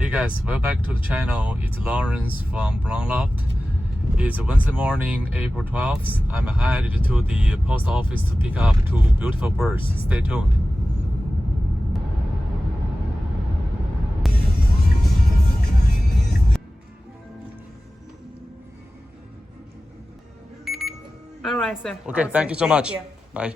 Hey guys, welcome back to the channel. It's Lawrence from Brown Loft. It's Wednesday morning, April 12th. I'm headed to the post office to pick up two beautiful birds. Stay tuned. All right, sir. Okay, Awesome. thank you so much. you. Bye.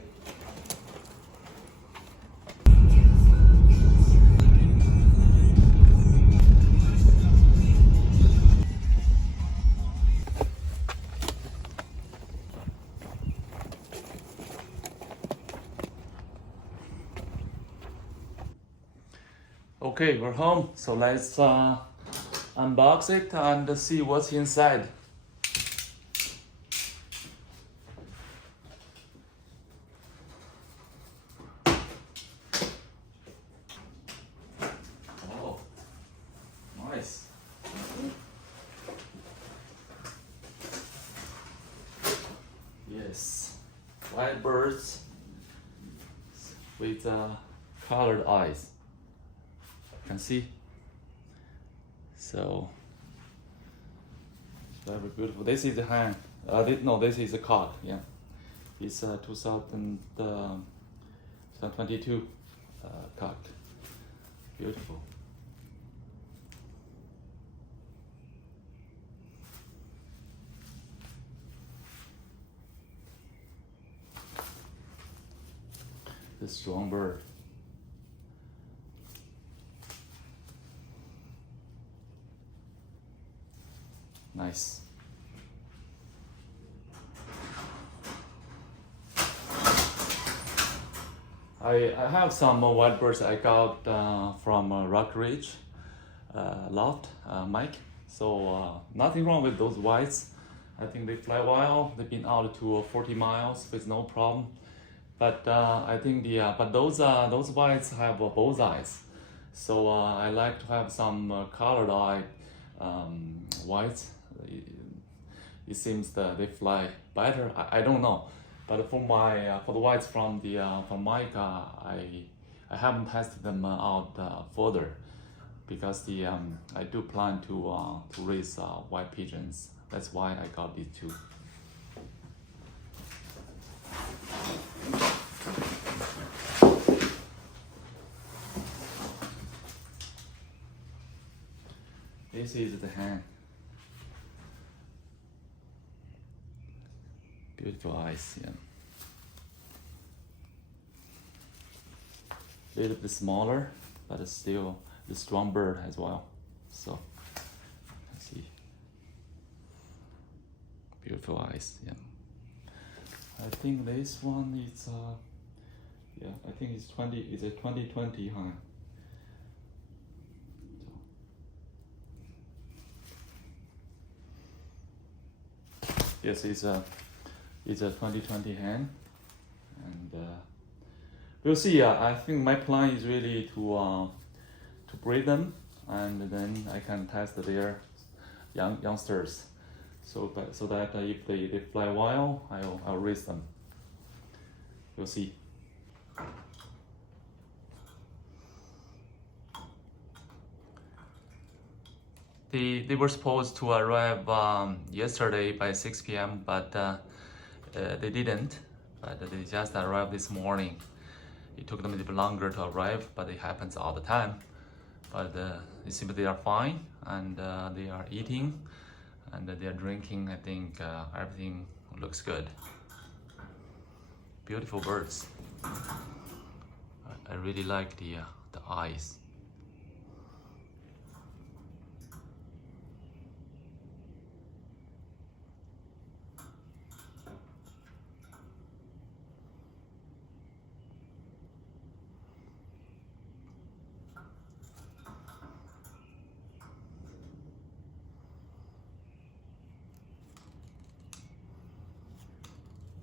Okay, we're home. So let's unbox it and see what's inside. Oh, nice. Yes, white birds with colored eyes. You can see. So very beautiful. This is the hen. This is a cock. Yeah, it's 2022 cock. Beautiful. The strong bird. Nice. I have some white birds I got from Rock Ridge Loft, Mike. So nothing wrong with those whites. I think they fly well. They've been out to 40 miles with no problem. But I think but those whites have both eyes. So I like to have some colored eye whites. It seems that they fly better. I don't know, but for the whites from Mike, I haven't tested them out further because I do plan to raise white pigeons. That's why I got these two. This is the hen. Beautiful eyes, yeah. A little bit smaller, but it's still the strong bird as well. So, let's see. Beautiful eyes, yeah. I think this one is, yeah, I think it's a 2020 hen. Yes, it's a 2020 hen, and we'll see. I think my plan is really to breed them, and then I can test their youngsters. So that if they fly well, I'll raise them. We'll see. They were supposed to arrive yesterday by 6 p.m., but they didn't. But they just arrived this morning. It took them a little bit longer to arrive, but it happens all the time. But it seems they are fine, and they are eating, and they are drinking. I think everything looks good. Beautiful birds. I really like the eyes.